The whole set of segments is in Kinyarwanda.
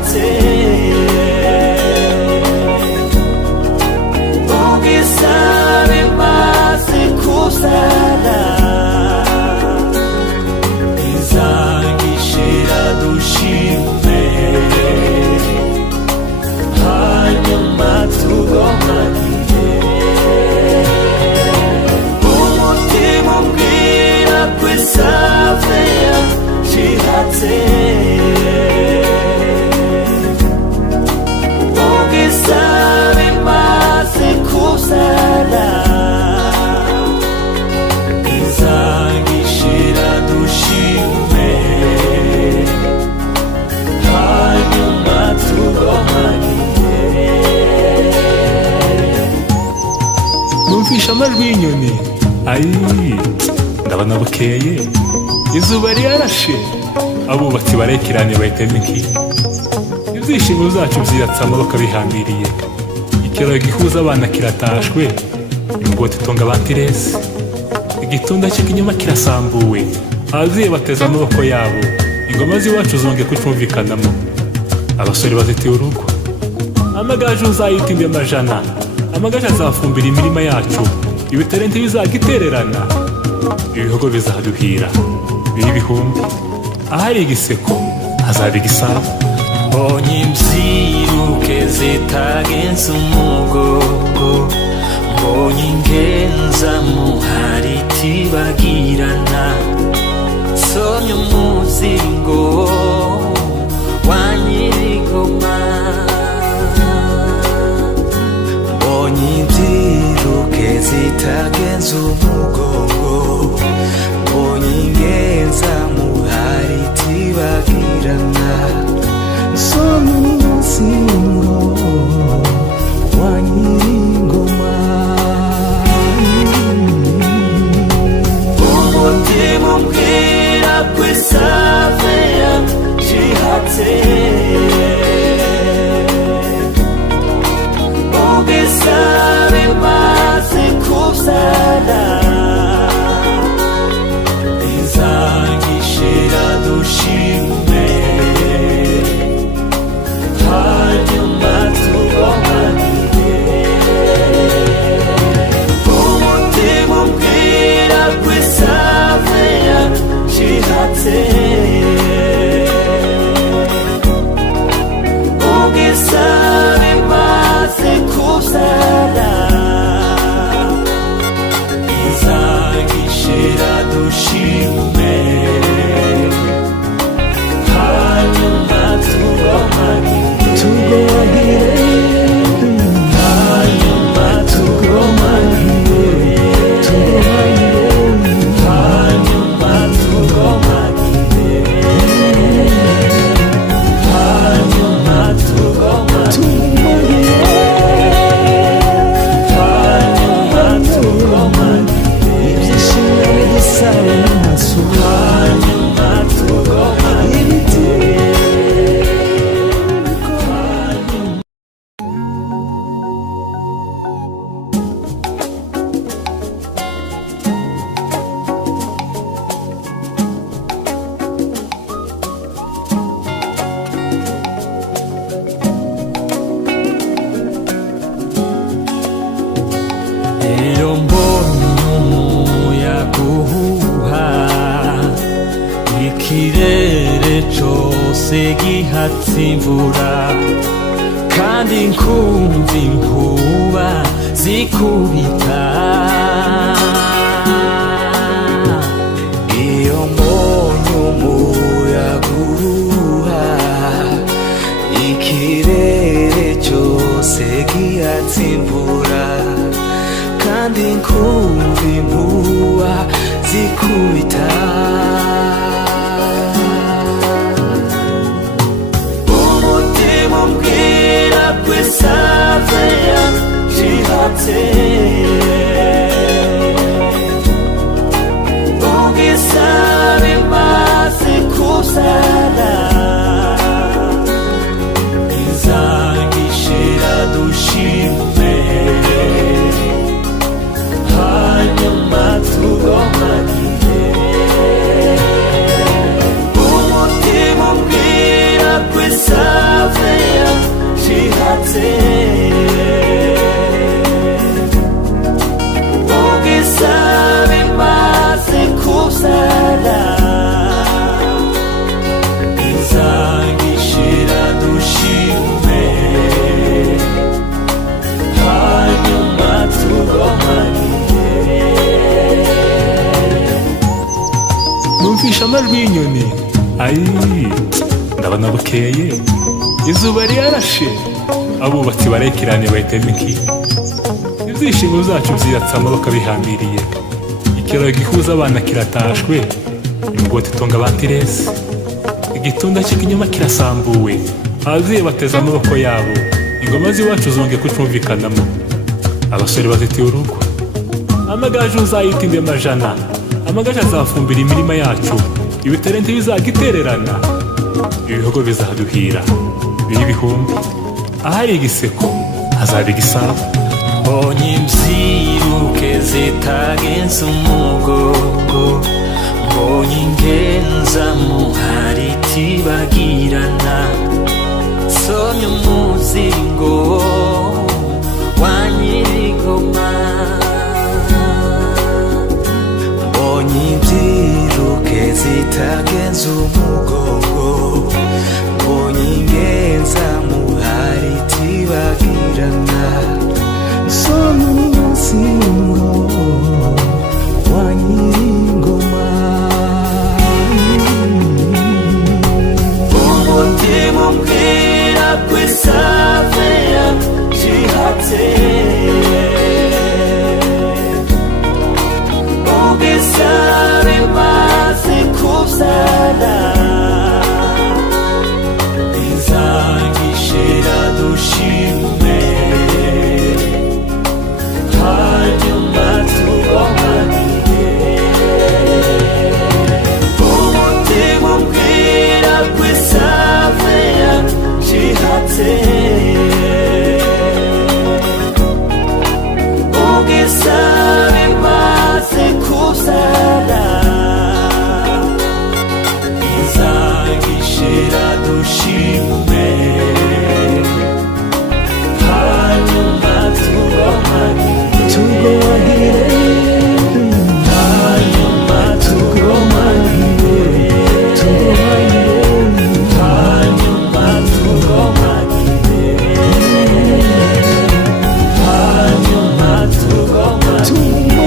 지하체 오기사의 맛을 구사라 인상이 싫어도 심해 한영만 두고 마기에 부모팀은 귀랍고 사회야 지하체 오기사의 맛을 구사라 인상이 싫어도 심해 한영만 두고 마기에 numvisha amajwi y'inyoni ayi ndabona bukeye izuba ryarashe abubatsi barekeranye bahitamo iki ibyishimo byacu byiyatse amaboko bihambiriye ikiraro gihuza abana kiratashwe imigoti itonga abantiresi igitunda cy'ikinyoma kirasambuwe abaziye bateze amaboko yabo ingoma z'iwacu zongeye kucumvikanamo abasore bazitiye urugo amagaju uzayitinde amajana amagaju azafumbira imirima yacu ibitare ntibizagitererana ibihogo bizaduhira biri ibihumbi ahari igiseko hazaba igisabo mbonye imziruke zitagenza umugogo mbonye ingenza muhari tibagirana sonye umuzingo wa nyir'ingoma mbonye imziruke zitagenza umugogo mbonye ingenza muhari tibagirana sonye umuzingo wa nyir'ingoma umutima umbwira ko isaveya jihatse ugisabe maze kubyara izangishira dushime hanyuma tugomanire umutima umbwira ko isaveya jihatse ugisabe maze kubyara izangishira dushime hanyuma tugomanire hanyuma tugomanire hanyuma tugomanire hanyuma tugomanire hanyuma tugomanire ibyishimo bigisaba n'amaso hanyuma tugomanire iyo mbonye umuyaga uhuha ikirere cyose gihatse imvura kandi nkumva inkuba zikubita iyo mbonye umuyaga uhuha ikirere cyose gihatse imvura kandi nkumva inkuba zikubita umutima umbwira ko isaveya jihatse ugisabe maze kubyara izangishira dushime hanyuma tugomanire umutima umbwira ko isaveya numvisha amajwi y'inyoni. Ayi, ndabona bukeye, izuba ryarashe, abubatsi barekeranye bahitamo iki. Ibyishimo zacu byiyatsa amaboko bihambiriye, ikiraro gihuza abana kiratashwe, ingoti itunga abantiresi, igitunda cy'ikinyoma kirasambuwe, ababyeyi bateze amaboko yabo, ingoma z'iwacu zongeye kucumvikanamo, abasore bazitiye urugo. Amagaju uzayita indemajana, amagaju azafumbira imirima yacu, ibitare ntibizagitererana, ibihogo bizaduhira n'ibihumbi, ahari igiseko hazaba igisabo. mbonye imbyiruke zitagenza umugongo, mbonye ingenza muhari tibagirana, nsomye umuzingo wa nyir'ingoma. mbonye imbyiruke zitagenza umugongo, mbonye ingenza muhari tibagirana, nsomye umuzingo wa nyir'ingoma. umutima umbwira ko isave yacihatse, ubwisare maze kubyara, izagishira dushime, hanyuma tugomanire. umutima umbwira ko isave yacihatse, ubwisare maze kubyara, izagishira dushime, hanyuma tugomanire, hanyuma tugomanire, hanyuma tugomanire, hanyuma tugomanire,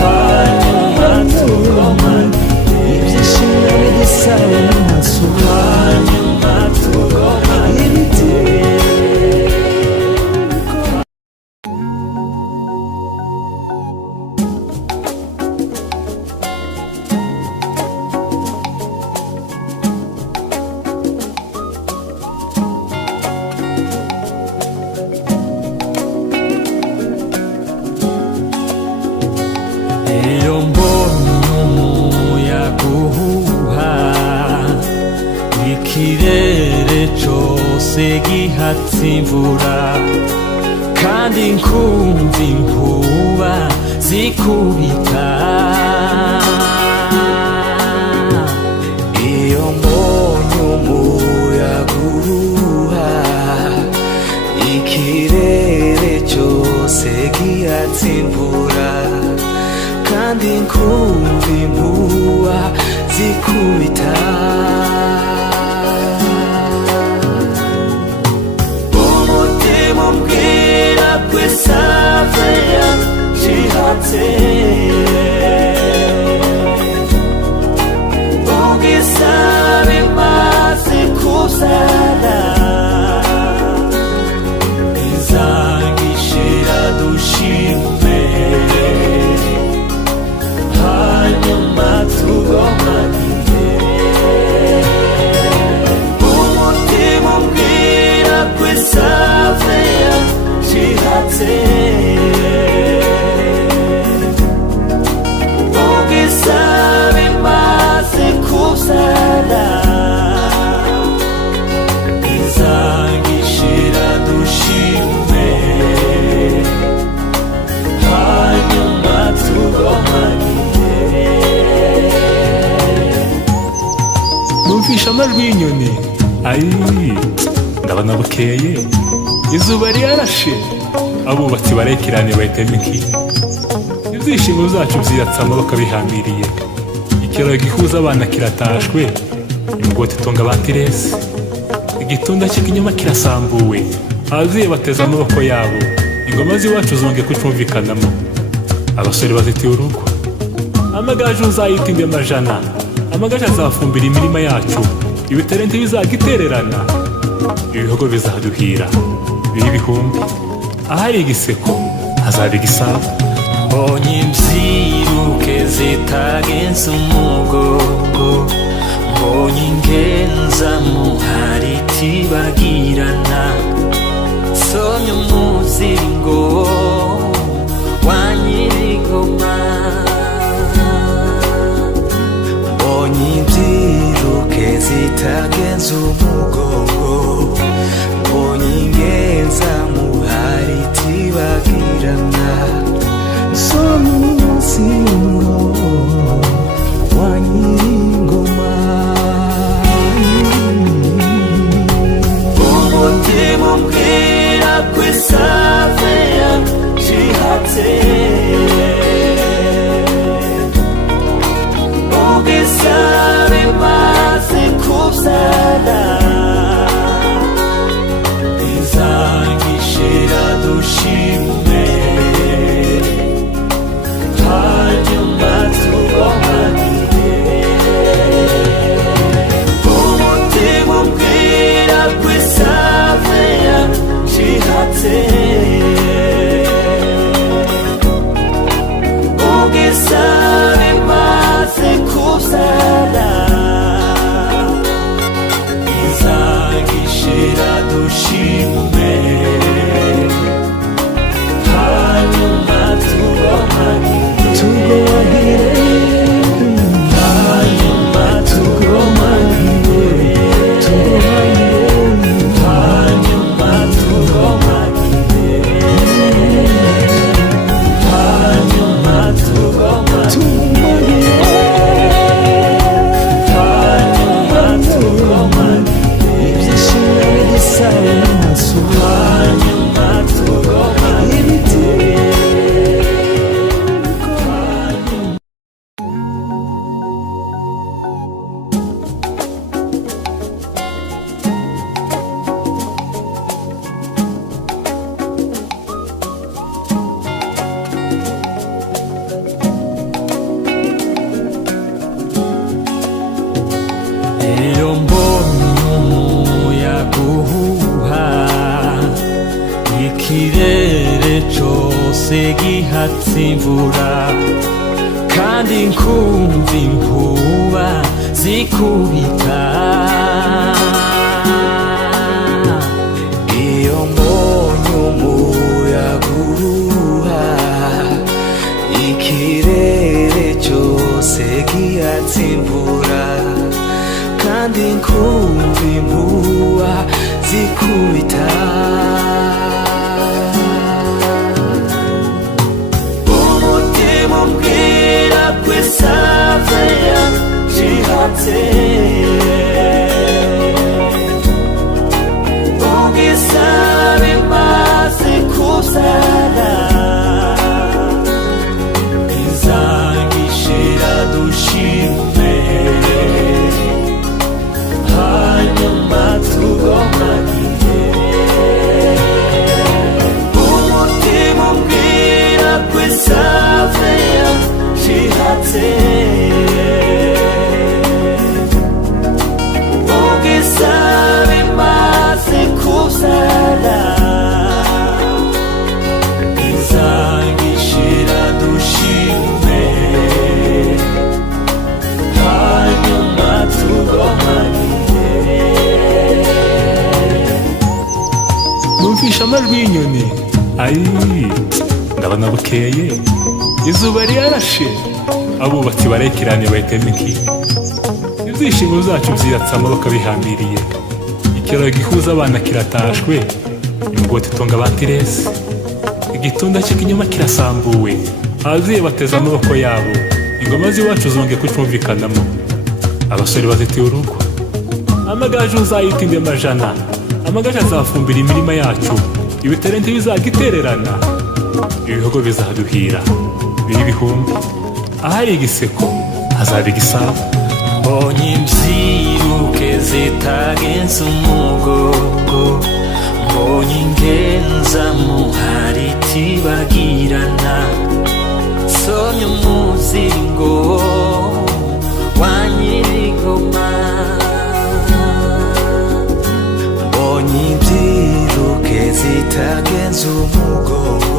hanyuma tugomanire, ibyishimo bigisaba n'amaso, hanyuma tugomanire. iyo mbonye umuyaga uhuha, ikirere cyose gihatse imvura, kandi nkumva inkuba zikubita. iyo mbonye umuyaga uhuha, ikirere cyose gihatse imvura, kandi nkumva inkuba zikubita. umutima umbwira ko isave yacihatse, ubwisare maze kubyara, izagishira dushime, hanyuma tugomanire. umutima umbwira ko isave yacihatse, ubwisare maze kubyara, izagishira dushime, hanyuma tugomanire. numvisha amajwi y'inyoni. Ayi, ndabona bukeye, izuba ryarashe, abubatsi barekeranye bahitamo iki. ibyishimo zacu byiyatsa amaboko bihambiriye, ikiraro gihuza abana kiratashwe, ingoti itunga abantiresi, igitunda cy'ikinyoma kirasambuwe, ababyeyi bateze amaboko yabo, ingoma z'iwacu zongeye kucumvikanamo, abasore bazitiye urugo. amagaju uzayita indi amajana, amagaju azafumbira imirima yacu, ibiterente bizagitererana, ibihogo bizaduhira bibe ibihumbi, ahari igiseko hazaba igisabo. mbonye imvyiruke zitagenza umugongo, mbonye ingenza muhari tibagirana, somye umuzingo wa nyir'ingoma. mbonye imvyiruke zitagenza umugongo, mbonye ingenza muhari tibagirana, somye umuzingo wa nyir'ingoma. umutima umbwira ko isave yacihatse, ugisaba imaze kuvyara, izagishira dushime, hanyuma tugomanire. umutima umbwira ko isave yacihatse, ugisaba imaze kuvyara, izagishira dushime, hanyuma tugomanire, hanyuma tugomanire, hanyuma tugomanire, hanyuma tugomanire, hanyuma tugomanire, ibyishimo bigisaba amaso, hanyuma tugomanire. iyo mbonye umuyaga uhuha, ikirere cose gihatse imvura, kandi nkumva inkuba zikubita. iyo mbonye umuyaga uhuha, ikirere cose gihatse imvura, kandi nkumva inkuba zikubita. umutima umbwira ko isave yacihatse, ugisaba imaze kuvyara, izagishira dushime, hanyuma tugomanire. umutima umbwira ko isave yacihatse, ugisaba imaze kuvyara, izagishira dushime, hanyuma tugomanire. numvisha amajwi y'inyoni, ayi ndabona bukeye, izuba ryarashe, abubatsi barekeranye bahitamo iki, ibyishimo byacu byiyatse amaboko bihambiriye, ikiraro gihuza abana kiratashwe, imigoti itunga abantiresi, igitunda cy'ikinyoma kirasambuwe, abaziye bateze amaboko yabo, ingoma z'iwacu zongeye kucumvikanamo, abasore bazitiye urugo, amagaju uzayita indi amajana, amagaju azafumbira imirima yacu, ibiterente bizagitererana, ibihogo bizaduhira bibe ibihumbi, ahari igiseko hazaba igisabo. mbonye imvyiruke zitagenza umugongo, mbonye ingenza muhari tibagirana, somye umuzingo zitagenza umugongo,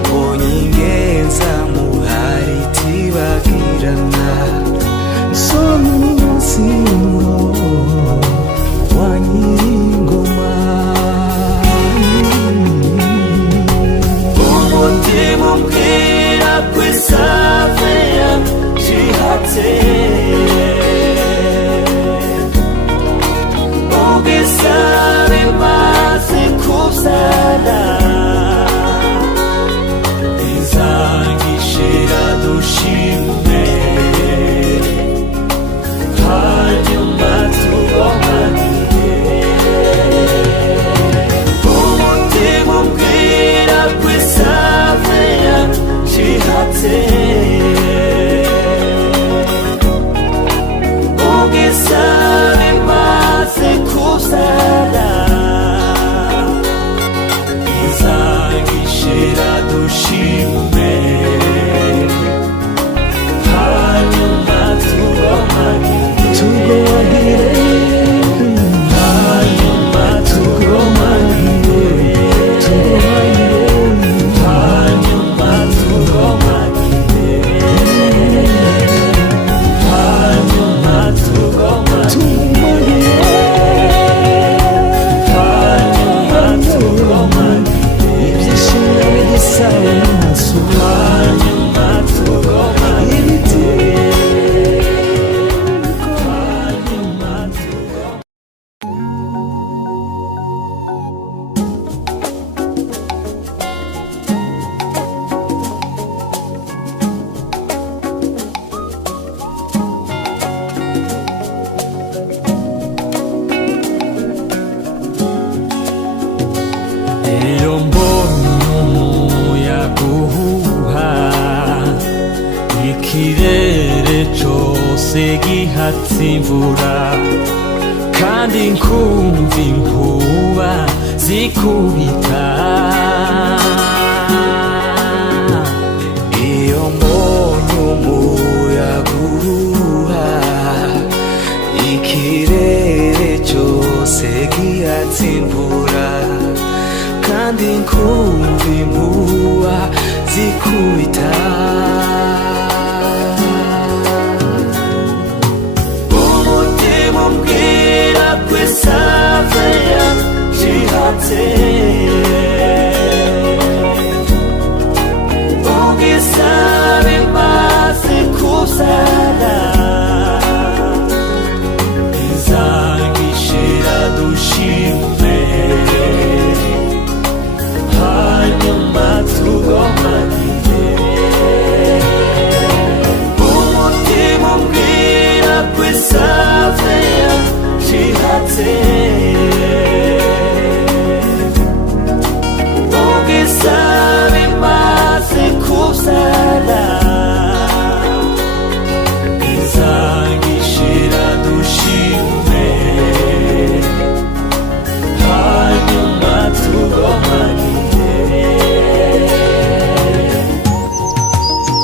mbonye ingenza muhari tibagirana, nsomye umuzingo wa nyir'ingoma. Umutima umbwira ko isave yacihatse, ugisaba maze kuzana, izangishira dushime, hanyuma tugomanire. Umutima umbwira ko isave yacihatse, ugisaba maze kuzana, izangishira dushime, hanyuma tugomanire, hanyuma tugomanire, hanyuma tugomanire, hanyuma tugomanire, hanyuma tugomanire, ibyishimo bigisaba n'amaso, hanyuma tugomanire, hanyuma tugomanire. Iyo mbonye umuyaga uhuha, ikirere cose gihatse imvura, kandi nkumva inkuba zikubita. Iyo mbonye umuyaga uhuha, ikirere cose gihatse imvura, kandi nkumva inkuba zikubita. Umutima umbwira ko isave yacihatse, ugisaba maze kuzana, izangishira dushime, hanyuma tugomanire. Umutima umbwira ko isave yacihatse, ugisaba maze kuzana, izangishira dushime, hanyuma tugomanire.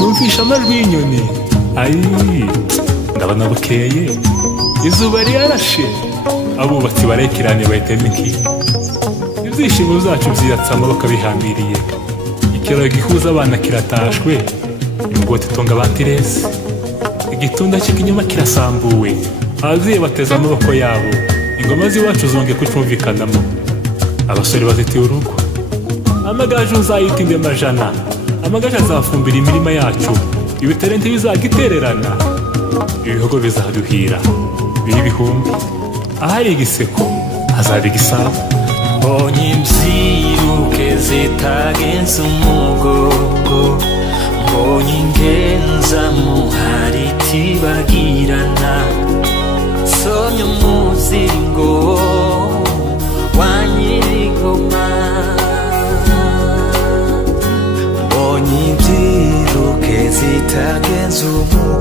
numvisha amajwi y'inyoni. Ayi, ndabona bukeye, izuba ryarashe, abubatsi barekeranye bahitamo iki. Ibyishimo byacu byiratse amaboko bihambiriye, ikiraro gihuza abana kiratashwe, imugoti itonga batiresi, igitunda cy'ikinyoma kirasambuwe, ababyeyi bateze amaboko yabo, ingoma z'iwacu zonge kucumvikanamo, abasore bazitiye urugo, amagaju uzayitinde amajana, amagaju azafumbira imirima yacu, ibiterenti bizagitererana, ibihogo bizaduhira biri ibihumbi, ahari igiseko hazaba igisabo. Mbonye imziruke zitagenza umugongo, mbonye ingenza muhari tibagirana, nsomye umuzingo wa nyir'ingoma. Mbonye imziruke zitagenza umugongo,